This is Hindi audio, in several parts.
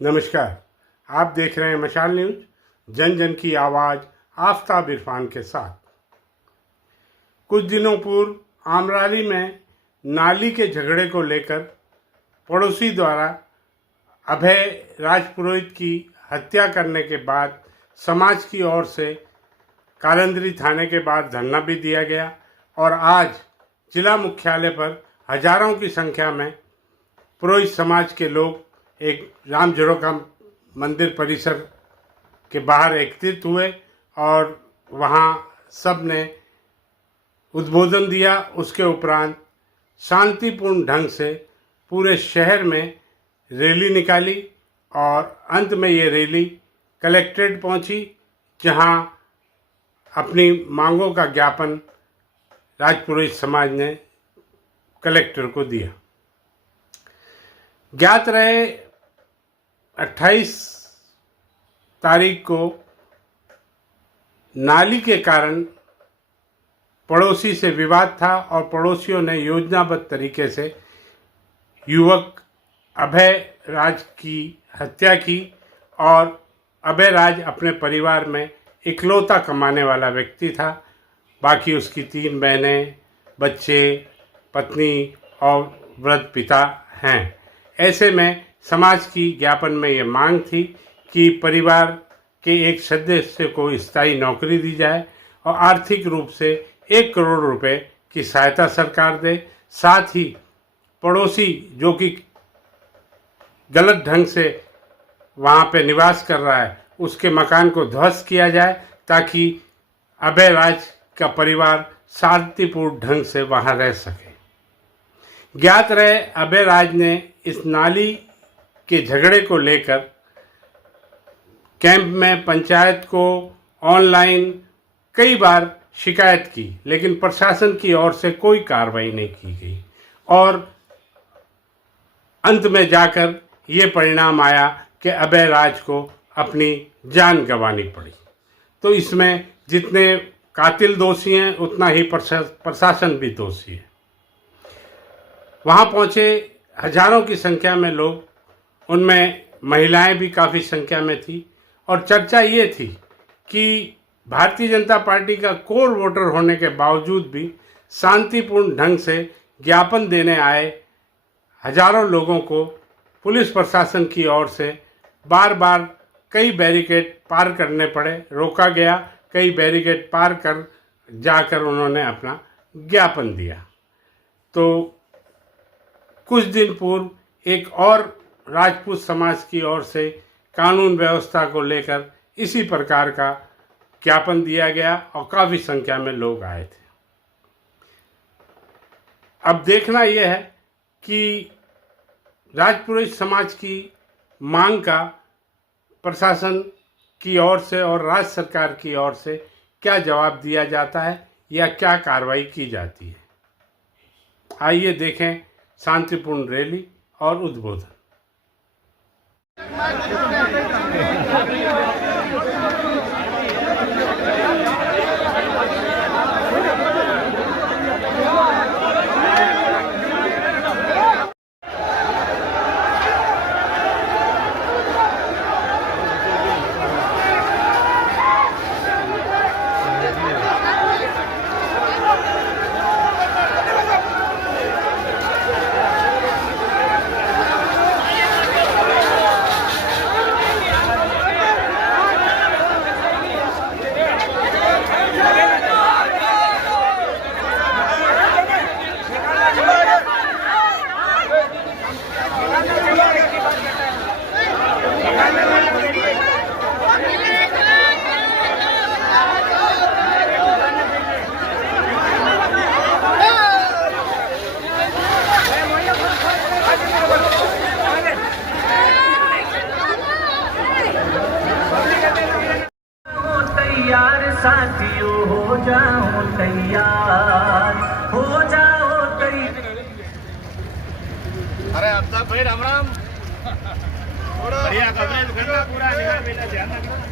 नमस्कार, आप देख रहे हैं मशाल न्यूज, जन जन की आवाज़ आफ्ताब इरफान के साथ। कुछ दिनों पूर्व आमराली में नाली के झगड़े को लेकर पड़ोसी द्वारा अभय राजपुरोहित की हत्या करने के बाद समाज की ओर से कालंदरी थाने के बाहर धरना भी दिया गया और आज जिला मुख्यालय पर हजारों की संख्या में पुरोहित समाज के लोग एक राम झरोखा मंदिर परिसर के बाहर एकत्रित हुए और वहाँ सब ने उद्बोधन दिया। उसके उपरांत शांतिपूर्ण ढंग से पूरे शहर में रैली निकाली और अंत में ये रैली कलेक्ट्रेट पहुंची, जहां अपनी मांगों का ज्ञापन राजपुरोहित समाज ने कलेक्टर को दिया। ज्ञात रहे 28 तारीख को नाली के कारण पड़ोसी से विवाद था और पड़ोसियों ने योजनाबद्ध तरीके से युवक अभय राज की हत्या की और अभय राज अपने परिवार में इकलौता कमाने वाला व्यक्ति था। बाकी उसकी 3 बहनें, बच्चे, पत्नी और वृद्ध पिता हैं। ऐसे में समाज की ज्ञापन में ये मांग थी कि परिवार के एक सदस्य को स्थायी नौकरी दी जाए और आर्थिक रूप से 1 करोड़ रुपए की सहायता सरकार दे। साथ ही पड़ोसी जो कि गलत ढंग से वहाँ पे निवास कर रहा है, उसके मकान को ध्वस्त किया जाए ताकि अभय राज का परिवार शांतिपूर्ण ढंग से वहाँ रह सके। ज्ञात रहे अभय राज ने इस नाली के झगड़े को लेकर कैंप में पंचायत को ऑनलाइन कई बार शिकायत की, लेकिन प्रशासन की ओर से कोई कार्रवाई नहीं की गई और अंत में जाकर ये परिणाम आया कि अभय राज को अपनी जान गंवानी पड़ी। तो इसमें जितने कातिल दोषी हैं उतना ही प्रशासन भी दोषी है। वहाँ पहुँचे हजारों की संख्या में लोग, उनमें महिलाएं भी काफ़ी संख्या में थी और चर्चा ये थी कि भारतीय जनता पार्टी का कोर वोटर होने के बावजूद भी शांतिपूर्ण ढंग से ज्ञापन देने आए हजारों लोगों को पुलिस प्रशासन की ओर से बार बार कई बैरिकेड पार करने पड़े, रोका गया। कई बैरिकेड पार कर जाकर उन्होंने अपना ज्ञापन दिया। तो कुछ दिन पूर्व एक और राजपूत समाज की ओर से कानून व्यवस्था को लेकर इसी प्रकार का ज्ञापन दिया गया और काफ़ी संख्या में लोग आए थे। अब देखना यह है कि राजपुरोहित समाज की मांग का प्रशासन की ओर से और राज्य सरकार की ओर से क्या जवाब दिया जाता है या क्या कार्रवाई की जाती है। आइए देखें शांतिपूर्ण रैली और उद्बोधन। साथियों हो जाओ तैयार, हो जाओ तैयार। अरे अब तक भाई राम राम, बढ़िया कवरेज करना पूरा, निगाह बेटा ध्यान रखना।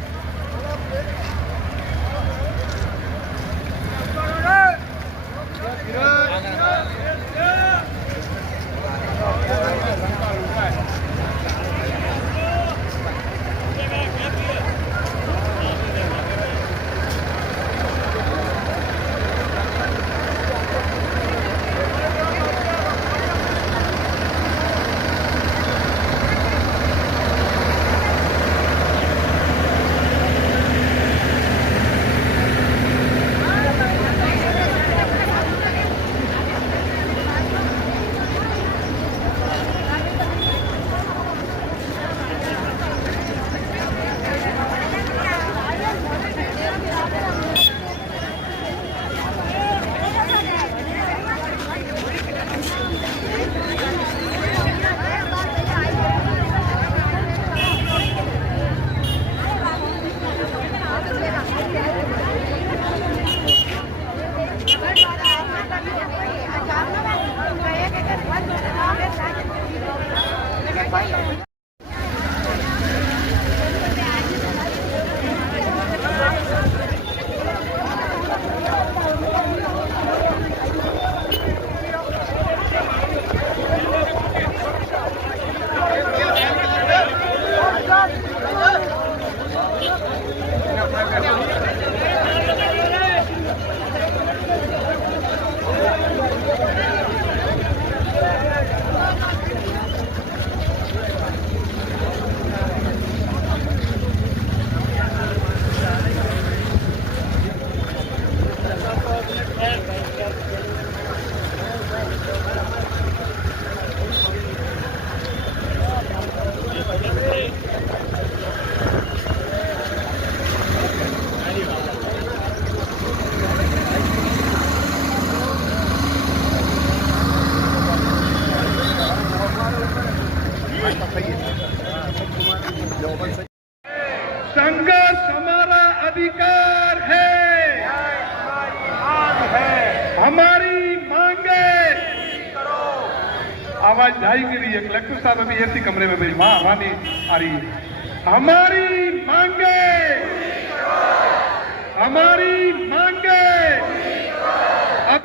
संघर्ष हमारा अधिकार है, हमारी मांगे। आवाज ढाई के लिए कलेक्टर साहब अभी ऐसी कमरे में मेरी माँ आवानी आ रही है। हमारी मांगे, हमारी